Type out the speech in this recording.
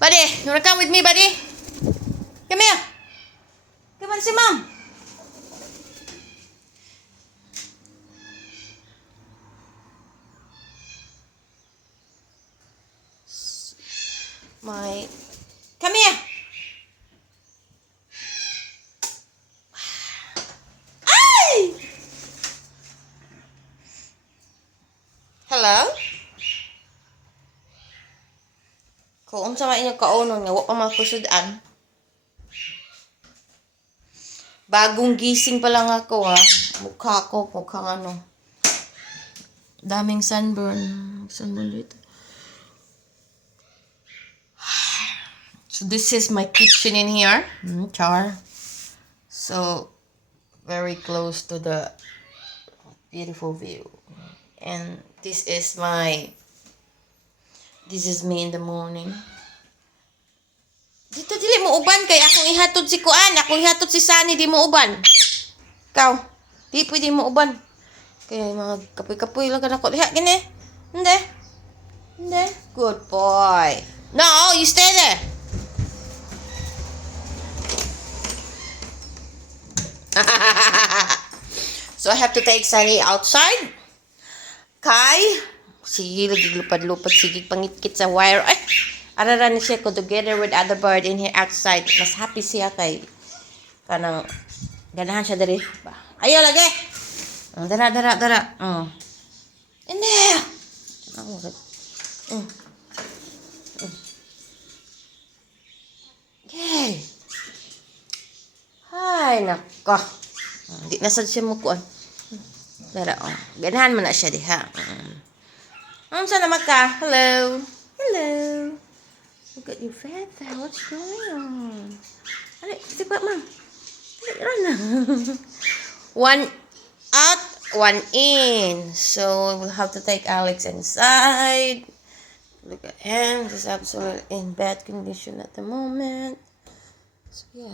Buddy, you wanna come with me, buddy? Come here. Come on, see mom. Come here. Ay! Hello? Kung unsa man inyong kaunon nga wa pa makusudan. Bagong gising pa lang ako ha. Mukha ko mukhang ano. Daming sunburn. Sunburn dito. So this is my kitchen in here. Char. So very close to the beautiful view. And this is me in the morning. Dito dili mo uban kay akong ihatod si Kuan, akong ihatod si Sunny, di mo uban. Ikaw, di pwede mo uban. Kaya mga kapoy-kapoy lang ka na ko. Diha, gini. Hindi. Hindi. Good boy. No, you stay there. So I have to take Sunny outside. Kay, sige, lupad-lupad, sige, pangitkit sa wire. Ay, araran siya ko together with other bird in here outside. Mas happy siya kay, kanang, ganahan siya dari. Ayaw lagi. Dara. Hindi. Okay. Ay, nako. Di nasad siya mo kuan. Dara, ganahan mo na siya diha. Saan naman ka? Hello. Look at your feather. What's going on? Ano, sipa, ma'am. Run na. One out, one in. So, we'll have to take Alex inside. Look at him. He's absolutely in bad condition at the moment. So, yeah.